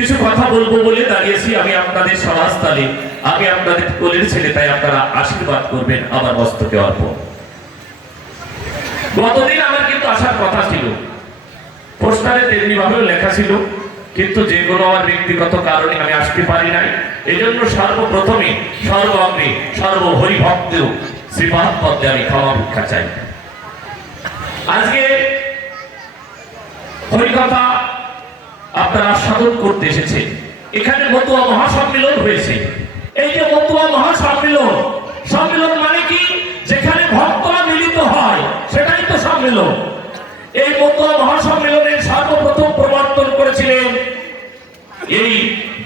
কিছু কথা বলব বলে দাঁড়িয়েছি। আমি আপনাদের সমাজতালে, আমি আপনাদের কোলের ছেলে, তাই আপনারা আশীর্বাদ করবেন আমার মস্তকে অর্প গতদিন আমার কিন্তু আসার কথা ছিল। পোস্টারে তেমনি ভাবেও লেখা ছিল, কিন্তু যে কোনো আমার ব্যক্তিগত কারণে আমি আসতে পারি নাই। এই জন্য সর্বপ্রথমে, সর্বগ্রে সর্বহরিভক্ত শ্রীপাদ পদ্মে আমি ক্ষমা ভিক্ষা চাই। আজকে হরিকথা আপনারা সাধন করতে এসেছে। এখানে মতুয়া মহাসম্মেলন হয়েছে। এই যে মতুয়া মহাসম্মেলন, সম্মেলন মানে কি? যেখানে ভক্তরা মিলিত হয়, সেটাই তো সম্মেলন। এই মতুয়া মহাসম্মেলনের সর্বপ্রথম প্রবর্তন করেছিলেন এই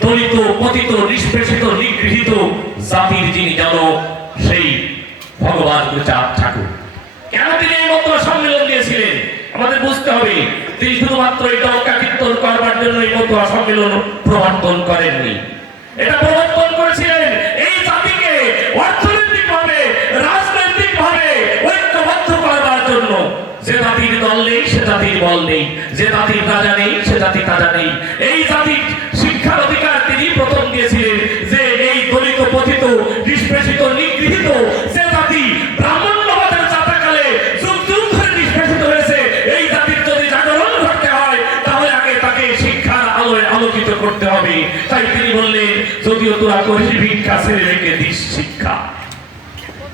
দলিত, পতিত, নিষ্পেষিত, নিগৃহীত জাতির যিনি জনক সেই ভগবান গুরুচাঁদ ঠাকুর। কেন তিনি এই মতুয়া সম্মেলন দিয়েছিলেন? আমাদের বুঝতে হবে। তিনি শুধুমাত্র এই টঙ্কা কীর্তন করবার জন্য এই মতো সম্মেলন প্রবর্তন করেননি। এটা প্রবর্তন করেছিলেন এই জাতিকে অর্থনৈতিক ভাবে রাজনৈতিক ভাবে ঐক্যবদ্ধ করবার জন্য। যে জাতির দল নেই, সে জাতির বল নেই। যে জাতির রাজা নেই, সে জাতির রাজা নেই। এই জাতির করতে হবে। তাই তিনি বললেন, যদিও তোরা করিস ভিক্ষা ছেলে রেখে দিস শিক্ষা,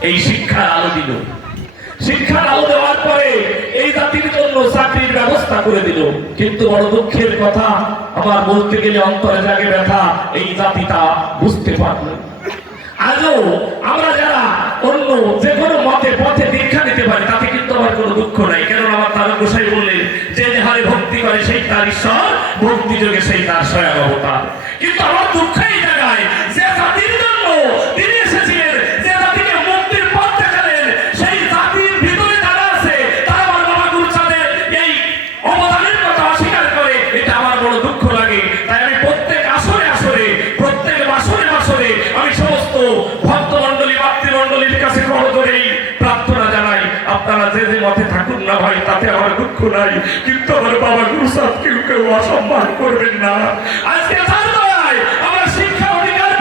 এই শিক্ষার আলো দিল। শিক্ষার আলো দেওয়ার পরে এই জাতির জন্য চাকরির ব্যবস্থা করে দিল। কিন্তু বড় দুঃখের কথা আমার বলতে গেলে অন্তরে জাগে ব্যথা, এই জাতিটা বুঝতে পারল আজও আমরা যারা অন্য যে কোনো মতে পথে দীক্ষা নিতে পারি, তাতে কিন্তু আমার কোনো দুঃখ নাই। কেন আমার তারা গোসাই বললেন, যে যে হারে ভক্তি করে, সেই তার ঈশ্বর ভক্তি যোগে সেই তার স্বয়ং অবতার কিন্তু আমার দুঃখ এই জায়গায় তাতে আমার দুঃখ নাই, কিন্তু আমার বাবা গুরুসাদ কেউ কেউ অসম্মান করবেন না। আজকে শিক্ষা অধিকার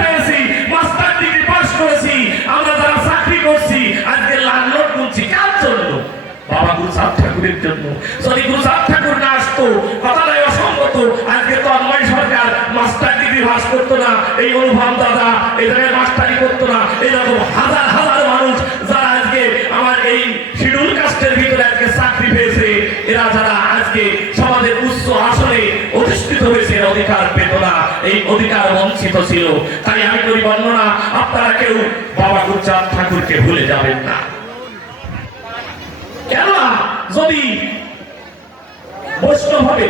চাকরি করছি, আজকে লাল লোক বলছি কার জন্য? বাবা গুরু সাহেব ঠাকুরের জন্য। সরি গুরু সাহেব ঠাকুর না আসতো কথাটাই অসঙ্গত আজকে তো অন্যায় সরকার মাস্টার ডিগ্রি পাস করতো না এই অনুভব দাদা এই জায়গায় মাস্টারি করতো না এরকম হাজার হাজার মানুষ যারা আজকে আমার এই শিডিউল কাস্টের ভিতরে আজকে চাকরি পেয়েছে এরা যারা আজকে সমাজের উচ্চ আসনে অধিষ্ঠিত হয়েছে অধিকার পেত না এই অধিকার বঞ্চিত ছিল। তাই আমি করি বর্ণনা আপনারা কেউ বাবা গুরুচাঁদ ঠাকুরকে ভুলে যাবেন না। যদি বৈষ্ণব হবে,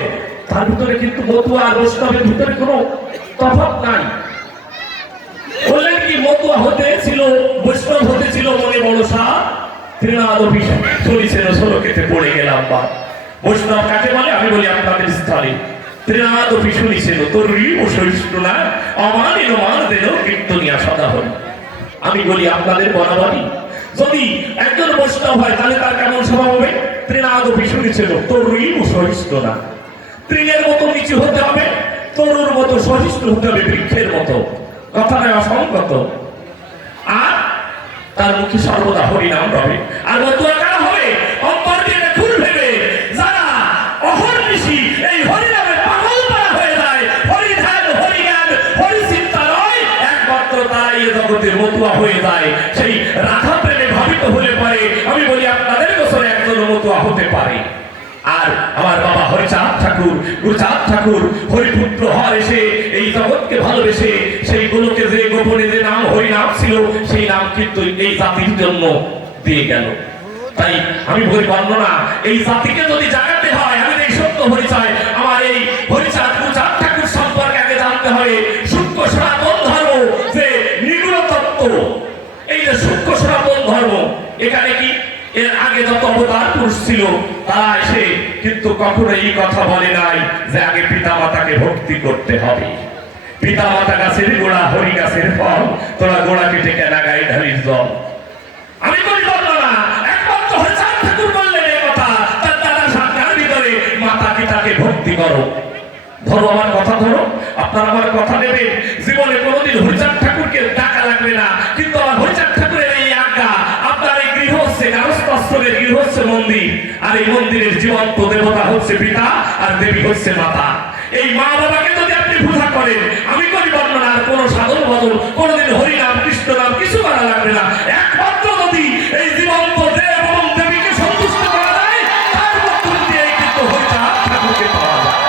তার ভিতরে কিন্তু মতুয়া বৈষ্ণবের ভিতরে কোনো তফাৎ নাই। বললেন কি, মতুয়া হতে ছিল, বৈষ্ণব হতে ছিল মনে বড় সাপ তৃণাদ অফিস চলিছিল সড়কেতে পড়ে গেলাম বা বৈষ্ণব কাকে বলে? আমি বলি আপনাদের স্থলে। তৃণাদ অফিস শুনিছিল তোর ও সহিষ্ণু না? অমান এলো মান দেন কীর্তনিয়া সদা আমি বলি আপনাদের বরাবরই যদি একজন বৈষ্ণব হয়, তাহলে তার কেমন স্বভাব হবে? তৃণাদ ভীষণই ছিল তরুই ও সহিষ্ণু না। তৃণের মতো নিচু হতে হবে, তরুর মতো সহিষ্ণু হতে হবে বৃক্ষের মতো। কথাটা অসংগত। আর তার মুখে সর্বদা হরিনাম রবে। আর মতুয়া পারে। আর আমার বাবা হরিচাঁদ ঠাকুর, গুরুচাঁদ ঠাকুর, হরিপুত্র হওয়ার এসে এই জগৎকে ভালোবেসে সেই গুলোকে যে গোপনে যে নাম হরি নাম ছিল, সেই নাম কিন্তু এই জাতির জন্য দিয়ে গেল। তাই আমি বলি না এই জাতিকে যদি জাগাতে হয়, আমি এই সত্য হরি আমার আগে যত অবতার পুরুষ ছিল তারা এসে কিন্তু কখনো এই কথা বলে নাই যে আগে পিতা মাতাকে ভক্তি করতে হবে। পিতা মাতা গাছের গোড়া, হরি গাছের ফল, তোরা গোড়া কেটে কেনা গায়ে ঢালির জল। আমি বলি ভক্তি করো। ধরো আমার কথা ধরো, আপনারা আমার কথা নেবেন। জীবনে কোনোদিন হরিচাঁদ গারস্থলের গৃহ হচ্ছে মন্দির, আর এই মন্দিরের জীবন্ত দেবতা হচ্ছে পিতা আর দেবী হচ্ছে মাতা। এই মা বাবাকে যদি আপনি পূজা করেন, আমি করি বর্ণনা, আর কোনো সাধন বদল, কোনোদিন হরিনাম কৃষ্ণ নাম কিছু করা লাগবে না। একমাত্র যদি এই জীবন্ত দেব এবং দেবীকে সন্তুষ্ট করা যায়, তার মধ্য দিয়ে কিন্তু হরিচাঁদ ঠাকুরকে পাওয়া যায়।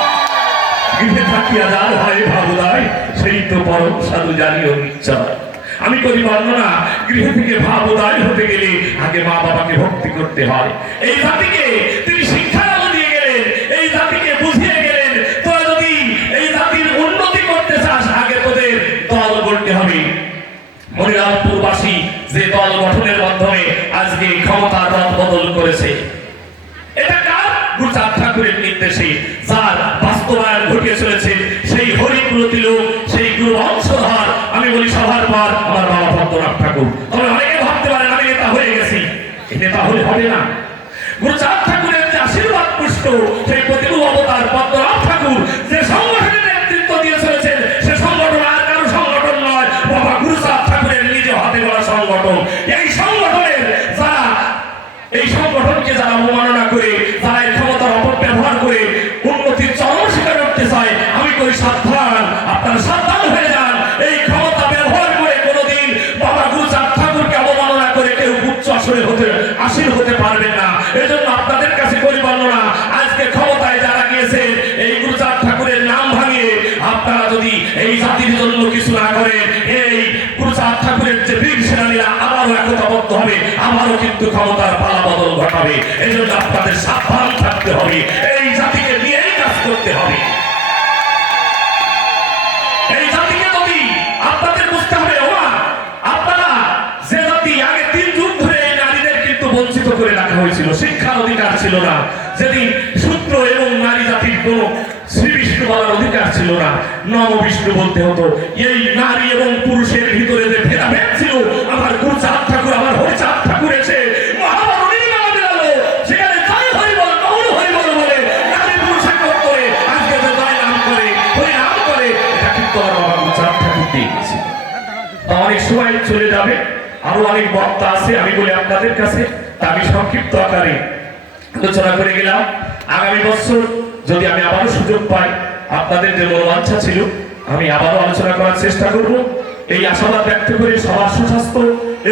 গৃহে থাকিয়া যার হয় ভাবুদায়, সেই তো পরম সাধু জানিও নিশ্চয়। আমি করি বর্ণনা গৃহ থেকে ভাবুদায় হতে গেলে আগে মা বাবাকে ভক্তি করতে হয়। এই জাতিকে তিনি শিক্ষা দিয়ে গেলেন, এই জাতিকে বুঝিয়ে গেলেন, তোরা যদি এই জাতির উন্নতি করতে চাস, আগে তোদের দল গড়তে হবে। মনিরামপুরবাসী যে দল গঠনের মাধ্যমে আজকে ক্ষমতার রদ বদল করেছে। এটা কার? গুরুচাঁদ ঠাকুরের নির্দেশে নেতা হলে হবে না। গুরুচাঁদ ঠাকুরের যে আশীর্বাদ পুষ্ট, সেই প্রতিভু অবতার পদ্মনাথ ঠাকুর যে সংগঠনের নেতৃত্ব দিয়ে চলেছেন, সে সংগঠন আর কারও সংগঠন নয়। বাবা গুরুচাঁদ ঠাকুরের নিজে হাতে গড়া সংগঠন। এই সংগঠনের যারা এই সংগঠনকে যারা অবমাননা করে আবারও কিন্তু ক্ষমতার পালা বদল ঘটাবে। এই জন্য আপনাদের সাবধান থাকতে হবে। এই জাতিকে নিয়েই কাজ করতে হবে। বঞ্চিত করে রাখা হয়েছিল, শিক্ষার অধিকার ছিল না। যেদিন শূদ্র এবং নারী জাতির কোনো শ্রী বিষ্ণু বলার অধিকার ছিল না। নব বিষ্ণু বলতে হতো, এই নারী এবং পুরুষের ভিতরে চলে যাবে। আরও অনেক বক্তা আছে, আমি বলি আপনাদের কাছে আমি সংক্ষিপ্ত আকারে আলোচনা করে গেলাম। আগামী বছর যদি আমি আবারও সুযোগ পাই, আপনাদের যে মনোবাঞ্ছা ছিল, আমি আবারও আলোচনা করার চেষ্টা করব। এই আশাবাদ ব্যক্ত করে সবার সুস্বাস্থ্য